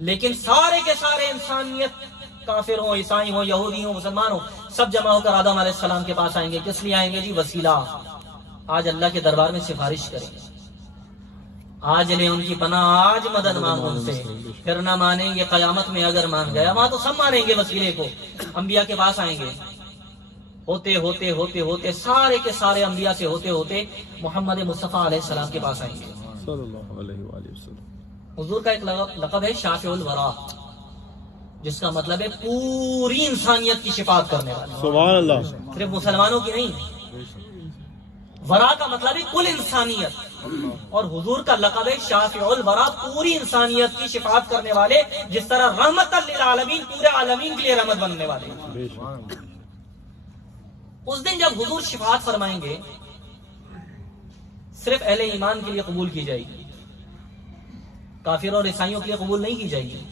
لیکن سارے کے سارے انسانیت، کافر ہوں، عیسائی ہوں، یہودی ہوں، مسلمان ہوں، سب جمع ہو کر آدم علیہ السلام کے پاس آئیں گے. کس لیے آئیں گے جی؟ وسیلہ. آج اللہ کے دربار میں سفارش کریں، آج لیں ان کی پناہ، آج مدد مانگو ان سے. پھر نہ مانیں گے قیامت میں، اگر مان گیا وہاں تو سب مانیں گے وسیلے کو. انبیاء کے پاس آئیں گے، ہوتے ہوتے ہوتے ہوتے سارے کے سارے انبیاء سے ہوتے ہوتے محمد مصطفیٰ علیہ السلام کے پاس آئیں گے. صلی اللہ علیہ وآلہ وسلم. حضور کا ایک لقب ہے شافع الورا، جس کا مطلب ہے پوری انسانیت کی شفاعت کرنے والا. سبحان اللہ. صرف مسلمانوں کی نہیں، ورا کا مطلب ہے کل انسانیت، اور حضور کا لقب ہے شافع الورا، پوری انسانیت کی شفاعت کرنے والے. جس طرح رحمت للعالمین، پورے عالمین کے لیے رحمت بننے والے. بے شک. اس دن جب حضور شفاعت فرمائیں گے، صرف اہل ایمان کے لیے قبول کی جائے گی، کافر اور عیسائیوں کے لیے قبول نہیں کی جائے گی.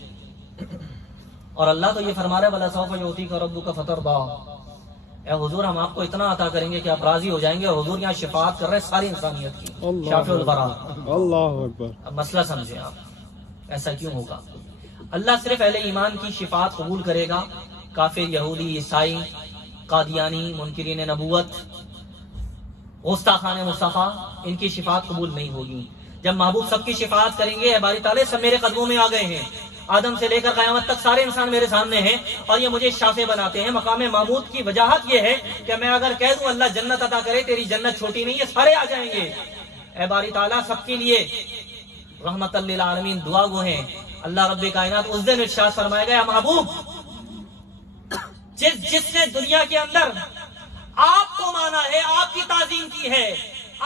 اور اللہ تو یہ فرما رہا ہے بلا سوف یعطیک ربک فترضی، اے حضور ہم آپ کو اتنا عطا کریں گے کہ آپ راضی ہو جائیں گے. اور حضور یہاں شفاعت کر رہے ہیں ساری انسانیت کی، شافع الورا. اللہ اکبر. اب مسئلہ سمجھیں آپ، ایسا کیوں ہوگا؟ اللہ صرف اہل ایمان کی شفاعت قبول کرے گا، کافر، یہودی، عیسائی، قادیانی، منکرین نبوت، گستاخان مصطفیٰ، ان کی شفاعت قبول نہیں ہوگی. جب محبوب سب کی شفاعت کریں گے، اے باری تعالیٰ سب میرے قدموں میں آ گئے ہیں، آدم سے لے کر قیامت تک سارے انسان میرے سامنے ہیں، اور یہ مجھے شافع بناتے ہیں. مقام محمود کی وجاہت یہ ہے کہ میں اگر کہہ دوں اللہ جنت عطا کرے، تیری جنت چھوٹی نہیں ہے، سارے آ جائیں گے. اے باری تعالیٰ سب کے لیے رحمت للعالمین دعا گو ہیں. اللہ رب کائنات اس دن ارشاد فرمائے گا، محبوب جس نے دنیا کے اندر آپ کو مانا ہے، آپ کی تعظیم کی ہے،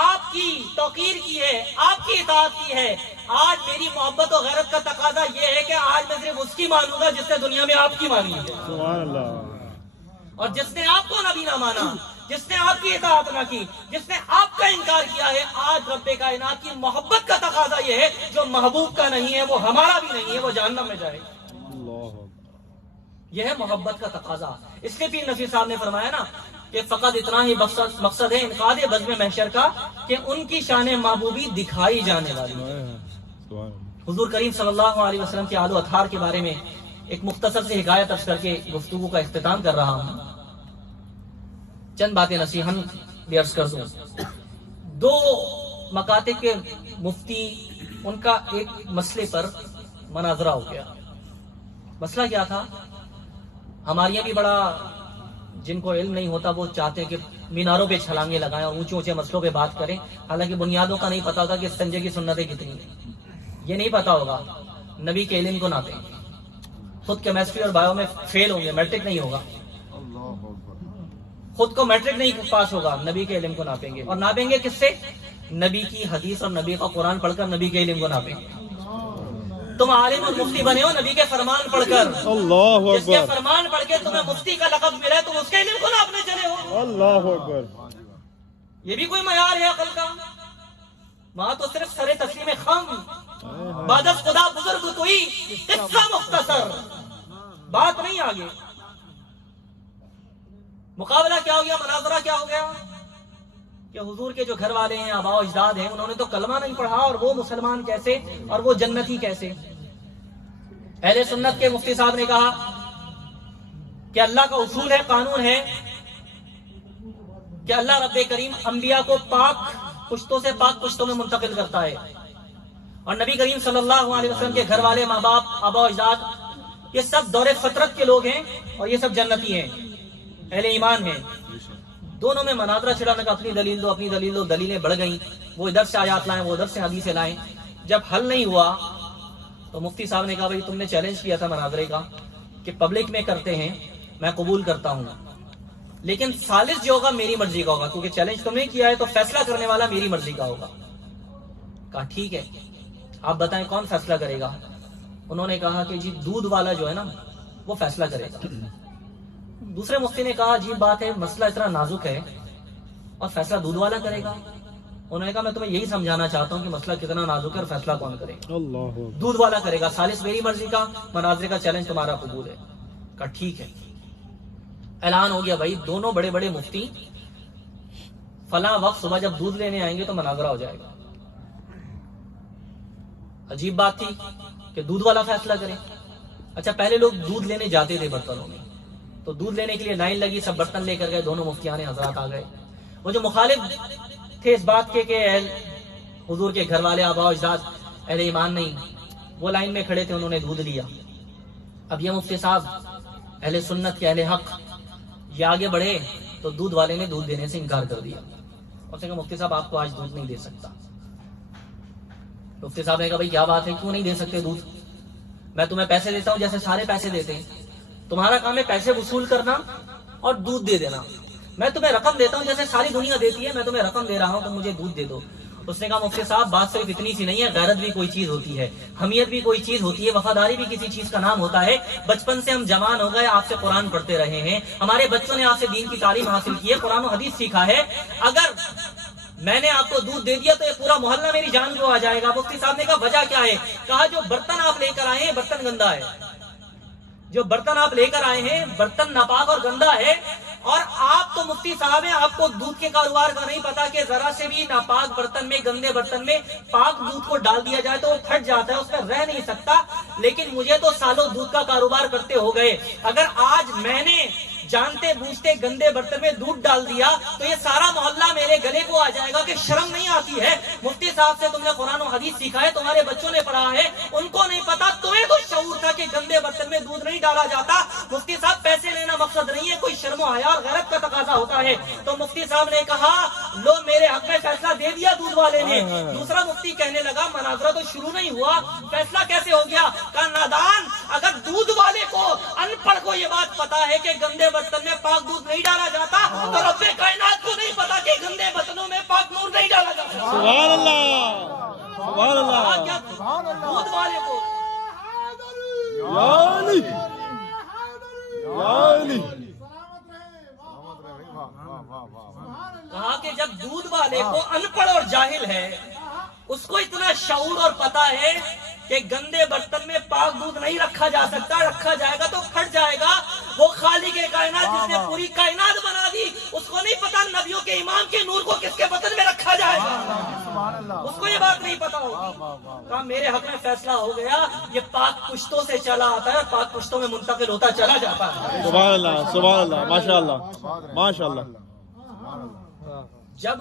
آپ کی توقیر کی ہے، آپ کی اطاعت کی ہے، آج میری محبت و غیرت کا تقاضا یہ ہے کہ آج میں صرف اس کی مانوں گا جس نے دنیا میں آپ کی مانی ہے. سبحان اللہ. اور جس نے آپ کو نبی نہ مانا، جس نے آپ کی اطاعت نہ کی، جس نے آپ کا انکار کیا ہے، آج رب کائنات کی محبت کا تقاضا یہ ہے جو محبوب کا نہیں ہے وہ ہمارا بھی نہیں ہے، وہ جہنم میں جائے. اللہ یہ ہے محبت کا تقاضا. اس کے پیر نفیس صاحب نے فرمایا نا کہ فقط اتنا ہی مقصد ہے انقاذ بزم محشر کا کہ ان کی شان محبوبی دکھائی جانے والی ہے. سبحان حضور کریم صلی اللہ علیہ وسلم کے آل و اطہار کے بارے میں ایک مختصر سی حکایت عرض کر کے گفتگو کا اختتام کر رہا ہوں. چند باتیں نصیحت بھی عرض کر دوں. دو مکاتب کے مفتی ان کا ایک مسئلے پر مناظرہ ہو گیا. مسئلہ کیا تھا؟ ہمارے یہاں بھی بڑا جن کو علم نہیں ہوتا وہ چاہتے ہیں کہ میناروں پہ چھلانگے لگائیں اور اونچے اونچے مسئلوں پہ بات کریں، حالانکہ بنیادوں کا نہیں پتا ہوتا کہ استنجے کی سنتیں کتنی ہیں. یہ نہیں پتا ہوگا نبی کے علم کو ناپیں. خود کیمسٹری اور بایو میں فیل ہوں گے، میٹرک نہیں ہوگا. خود کو میٹرک نہیں پاس ہوگا، نبی کے علم کو ناپیں گے. اور ناپیں گے کس سے؟ نبی کی حدیث اور نبی کا قرآن پڑھ کر نبی کے علم کو ناپیں گے. تم عالم اور مفتی بنے ہو نبی کے فرمان پڑھ کر. اللہ جس کے اکبر فرمان پڑھ کے تمہیں مفتی کا لقب ملا ہے تم اس کے علم کو ناپنے چلے ہو. اللہ اکبر. یہ بھی کوئی معیار ہے عقل کا؟ وہاں تو صرف سر تسلیم خم، بعد از خدا بزرگ کوئی قصہ مختصر، بات نہیں آگے. مقابلہ کیا ہو گیا؟ مناظرہ کیا ہو گیا کہ حضور کے جو گھر والے ہیں، آباء و اجداد ہیں، انہوں نے تو کلمہ نہیں پڑھا اور وہ مسلمان کیسے اور وہ جنتی کیسے؟ اہل سنت کے مفتی صاحب نے کہا کہ اللہ کا اصول ہے، قانون ہے کہ اللہ رب کریم انبیاء کو پاک پشتوں سے پاک پشتوں میں منتقل کرتا ہے، اور نبی کریم صلی اللہ علیہ وسلم کے گھر والے، ماں باپ، آباء و اجداد یہ سب دور فطرت کے لوگ ہیں اور یہ سب جنتی ہیں، اہل ایمان ہیں. دونوں میں مناظرہ چھڑا. نے کہا اپنی دلیل دو، اپنی دلیل دو. دلیلیں بڑھ گئیں، وہ ادھر سے آیات لائیں، وہ ادھر سے حدیثیں لائیں. جب حل نہیں ہوا تو مفتی صاحب نے کہا بھائی تم نے چیلنج کیا تھا مناظرے کا کہ پبلک میں کرتے ہیں، میں قبول کرتا ہوں، لیکن ثالث جو ہوگا میری مرضی کا ہوگا، کیونکہ چیلنج تم نے کیا ہے تو فیصلہ کرنے والا میری مرضی کا ہوگا. کہا ٹھیک ہے، آپ بتائیں کون فیصلہ کرے گا؟ انہوں نے کہا کہ جی دودھ والا جو ہے نا وہ فیصلہ کرے گا. دوسرے مفتی نے کہا عجیب بات ہے، مسئلہ اتنا نازک ہے اور فیصلہ دودھ والا کرے گا. انہوں نے کہا میں تمہیں یہی سمجھانا چاہتا ہوں کہ مسئلہ کتنا نازک ہے اور فیصلہ کون کرے گا. اللہ اکبر. دودھ والا کرے گا، ثالث میری مرضی کا، مناظرے کا چیلنج تمہارا قبول ہے. کہا ٹھیک ہے. اعلان ہو گیا بھائی دونوں بڑے بڑے مفتی فلاں وقت صبح جب دودھ لینے آئیں گے تو مناظرہ ہو جائے گا. عجیب بات تھی کہ دودھ والا فیصلہ کرے. اچھا پہلے لوگ دودھ لینے جاتے تھے برتنوں میں، تو دودھ لینے کے لیے لائن لگی، سب برتن لے کر گئے، دونوں مفتیان حضرات آ گئے. وہ جو مخالف تھے اس بات کے کہ حضور کے گھر والے، آباء و اجداد اہل ایمان نہیں، وہ لائن میں کھڑے تھے، انہوں نے دودھ لیا. اب یہ مفتی صاحب اہل سنت کے اہل حق یہ آگے بڑھے تو دودھ والے نے دودھ دینے سے انکار کر دیا. اس نے کہا مفتی صاحب آپ کو آج دودھ نہیں دے سکتا. مفتی صاحب نے کہا بھائی کیا بات ہے، کیوں نہیں دے سکتے دودھ؟ میں تمہیں پیسے دیتا ہوں جیسے سارے پیسے دیتے ہیں، تمہارا کام ہے پیسے وصول کرنا اور دودھ دے دینا. میں تمہیں رقم دیتا ہوں جیسے ساری دنیا دیتی ہے، میں تمہیں رقم دے رہا ہوں تو مجھے دودھ دے دو. اس نے کہا مفتی صاحب بات صرف اتنی سی نہیں ہے، غیرت بھی کوئی چیز ہوتی ہے، حمیت بھی کوئی چیز ہوتی ہے، وفاداری بھی کسی چیز کا نام ہوتا ہے. بچپن سے ہم جوان ہو گئے، آپ سے قرآن پڑھتے رہے ہیں، ہمارے بچوں نے آپ سے دین کی تعلیم حاصل کی ہے، قرآن و حدیث سیکھا ہے. اگر میں نے آپ کو دودھ دے دیا تو یہ پورا محلہ میری جان کو آ جائے گا. مفتی صاحب نے کہا وجہ کیا ہے؟ کہا جو برتن آپ لے کر آئے ہیں برتن گندا ہے. جو برتن آپ لے کر آئے ہیں برتن ناپاک اور گندا ہے، اور آپ تو مفتی صاحب ہیں، آپ کو دودھ کے کاروبار کا نہیں پتا کہ ذرا سے بھی ناپاک برتن میں، گندے برتن میں پاک دودھ کو ڈال دیا جائے تو وہ پھٹ جاتا ہے، اس میں رہ نہیں سکتا. لیکن مجھے تو سالوں دودھ کا کاروبار کرتے ہو گئے، اگر آج میں نے جانتے بوجھتے گندے برتن میں دودھ ڈال دیا تو یہ سارا محلہ میرے گلے کو آ جائے گا کہ شرم نہیں آتی ہے. مفتی صاحب سے تم نے قرآن و حدیث سیکھا ہے، تمہارے بچوں نے پڑھا ہے، ان کو نہیں پتا، تمہیں تو شعور تھا کہ گندے برتن میں دودھ نہیں ڈالا جاتا. مفتی صاحب پیسے لینا مقصد نہیں ہے، کوئی شرم و حیا اور غیرت کا تقاضا ہوتا ہے. تو مفتی صاحب نے کہا لو میرے حق میں فیصلہ دے دیا دودھ والے نے. دوسرا مفتی کہنے لگا مناظرہ تو شروع نہیں ہوا، فیصلہ کیسے ہو گیا؟ کہا نادان، اگر دودھ والے کو، ان پڑھ کو یہ بات پتا ہے کہ گندے برتن میں پاک دودھ نہیں ڈالا جاتا تو رب کائنات کو نہیں پتا کہ گندے برتنوں میں پاک نور نہیں ڈالا جاتا. سبحان اللہ، سبحان اللہ. کیا دودھ والے کو یا علی، یا علی. کہا کہ جب دودھ والے کو ان پڑھ اور جاہل ہے، اس کو اتنا شعور اور پتا ہے کہ گندے برتن میں پاک دودھ نہیں رکھا جا سکتا، رکھا جائے گا تو پھٹ جائے گا، وہ خالق کائنات جس نے پوری کائنات بنا دی، اس کو نہیں پتا نبیوں کے امام کے نور کو کس کے بدن میں رکھا جائے گا، اس کو یہ بات نہیں پتا ہوگی۔ کہا میرے حق میں فیصلہ ہو گیا، یہ پاک پشتوں سے چلا آتا ہے اور پاک پشتوں میں منتقل ہوتا چلا جاتا ہے۔ سبحان اللہ، سبحان اللہ، ماشاء اللہ، ماشاء اللہ۔ جب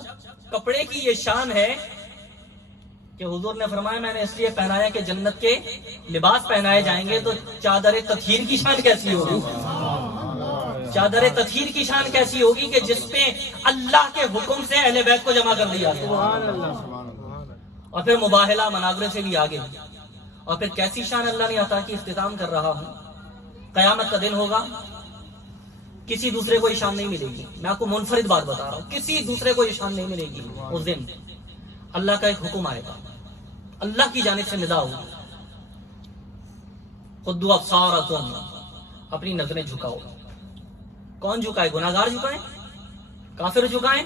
کپڑے کی یہ شان ہے کہ حضور نے فرمایا میں نے اس لیے پہنایا کہ جنت کے لباس پہنائے جائیں گے، تو چادر تطہیر کی شان کیسی ہوگی؟ چادر تطہیر کی شان کیسی ہوگی کہ جس پہ اللہ کے حکم سے اہل بیت کو جمع کر دیا گیا، اور پھر مباہلہ مناظرے سے بھی آگے، اور پھر کیسی شان اللہ نے عطا کی۔ اختتام کر رہا ہوں، قیامت کا دن ہوگا، کسی دوسرے کو یہ شان نہیں ملے گی، میں آپ کو منفرد بات بتا رہا ہوں، کسی دوسرے کو یہ شان نہیں ملے گی۔ اس دن اللہ کا ایک حکم آئے گا، اللہ کی جانب سے ندا ہوگی، خدوا ابصارکم، اپنی نظریں جھکاؤ۔ کون جھکائے؟ گناہگار جھکائیں؟ کافر جھکائیں؟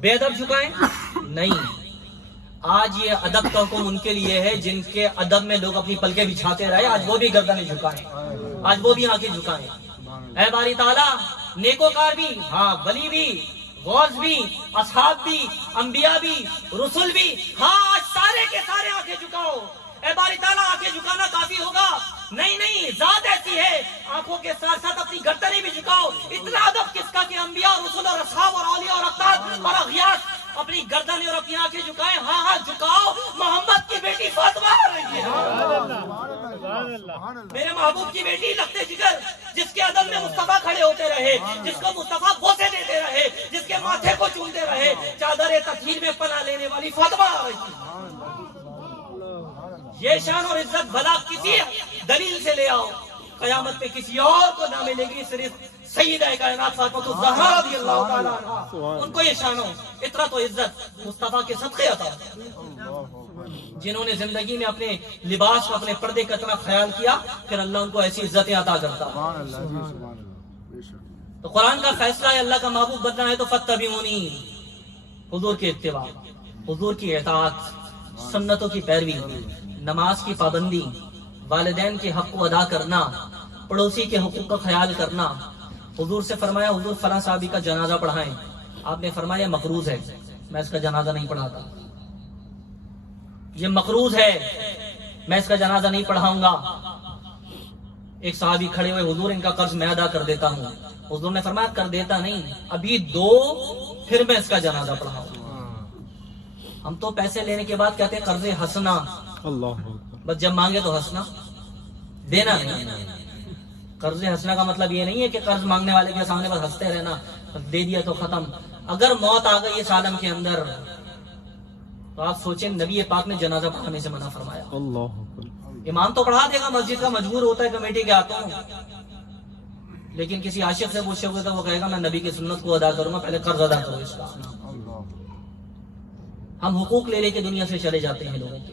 بے ادب جھکائیں؟ نہیں، آج یہ ادب کا حکم ان کے لیے ہے جن کے ادب میں لوگ اپنی پلکیں بچھاتے رہے، آج وہ بھی گردنیں جھکائیں، آج وہ بھی آنکھیں جھکائیں۔ اے باری تعالیٰ، نیکوکار بھی، ہاں ولی بھی، غوث بھی، اصحاب بھی، انبیاء بھی، رسول بھی، ہاں آج سارے کے سارے آنکھیں جھکاؤ۔ اے باری تعالیٰ، آنکھیں جھکانا کافی ہوگا؟ نہیں نہیں، ذات ایسی ہے، آنکھوں کے ساتھ ساتھ اپنی گردنیں بھی جھکاؤ۔ اتنا ادب کس کا کہ انبیاء، رسول اور اصحاب اور اولیاء اور اقطاب اور اغیاث اپنی گردنیں اور اپنی آنکھیں جھکائیں۔ ہاں ہاں جھکاؤ، محمد کی بیٹی فاطمہ آ رہی ہے، میرے محبوب کی بیٹی لخت جگر، جس کے عدم میں مصطفیٰ کھڑے ہوتے رہے، جس کو مصطفیٰ بوسے دیتے رہے، جس کے ماتھے کو چومتے رہے، چادر تطہیر میں پناہ لینے والی فاطمہ آ رہی ہے۔ یہ شان اور عزت بھلا کسی دلیل سے لے آؤ، قیامت پہ کسی اور کو نہ ملے گی، صرف سیدہ کائنات فاطمہ الزہرا رضی اللہ تعالیٰ عنہا، ان کو یہ شان و اطرت و عزت مصطفیٰ کے صدقے عطا، جنہوں نے زندگی میں اپنے لباس کو، اپنے پردے کا اتنا خیال کیا، پھر اللہ ان کو ایسی عزتیں عطا کرتا۔ تو قرآن کا فیصلہ ہے، اللہ کا محبوب بننا ہے تو فاتبعونی، حضور کی اتباع، حضور کی اطاعت، سنتوں کی پیروی، نماز کی پابندی، والدین کے حق کو ادا کرنا، پڑوسی کے حقوق کا خیال کرنا۔ حضور سے فرمایا حضور فلاں صحابی کا جنازہ پڑھائیں، آپ نے فرمایا مقروض ہے، میں اس کا جنازہ نہیں پڑھاتا، یہ مقروض ہے، میں اس کا جنازہ نہیں پڑھاؤں گا۔ ایک صحابی کھڑے ہوئے، حضور ان کا قرض میں ادا کر دیتا ہوں۔ حضور نے فرمایا کر دیتا نہیں، ابھی دو، پھر میں اس کا جنازہ پڑھاؤں۔ ہم تو پیسے لینے کے بعد کہتے ہیں قرض حسنا، اللہ بس جب مانگے تو ہنسنا، دینا نہیں۔ قرض حسنا کا مطلب یہ نہیں ہے کہ قرض مانگنے والے کے سامنے بس ہنستے رہنا، دے دیا تو ختم۔ اگر موت آ گئی اس عالم کے اندر تو آپ سوچیں، نبی پاک نے جنازہ پڑھانے سے منع فرمایا۔ اللہ، امام تو پڑھا دے گا، مسجد کا مجبور ہوتا ہے کمیٹی کے ہاتھوں، لیکن کسی عاشق سے پوچھے ہوئے تو وہ کہے گا میں نبی کی سنت کو ادا کروں گا، پہلے قرض ادا کرو اس کا۔ ہم حقوق لے لے کے دنیا سے چلے جاتے ہیں لوگوں کے۔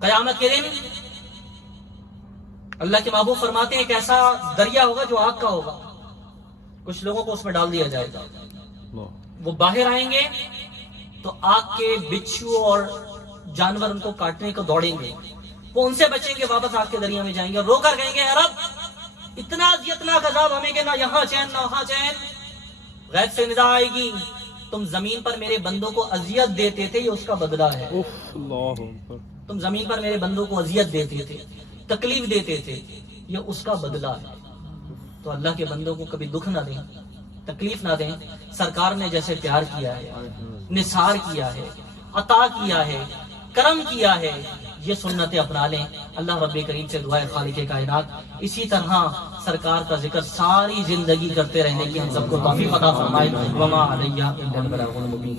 قیامت کے دن اللہ کے محبوب فرماتے ہیں ایک ایسا دریا ہوگا جو آگ کا ہوگا، کچھ لوگوں کو اس میں ڈال دیا جائے گا، وہ باہر آئیں گے تو آگ کے بچھو اور جانور ان کو کاٹنے کو دوڑیں گے، وہ ان سے بچیں گے، واپس آگ کے دریا میں جائیں گے، رو کر کہیں گے اے رب اتنا اذیتناک عذاب ہمیں کہ نہ یہاں چین نہ وہاں چین۔ غیب سے ندا آئے گی تم زمین پر میرے بندوں کو اذیت دیتے تھے، یہ اس کا بدلہ ہے۔ اللہ اکبر، تم زمین پر میرے بندوں کو اذیت دیتے تھے، تکلیف دیتے تھے، یہ اس کا بدلہ ہے۔ تو اللہ کے بندوں کو کبھی دکھ نہ دیں، تکلیف نہ دیں۔ سرکار نے جیسے پیار کیا ہے، نثار کیا ہے، عطا کیا ہے، کرم کیا ہے، یہ سنتیں اپنا لیں۔ اللہ رب کریم سے دعا ہے خالق کائنات اسی طرح سرکار کا ذکر ساری زندگی کرتے رہنے کی ہم سب کو توفیق عطا فرمائے۔ وما علیہ الا البلاغ المبین۔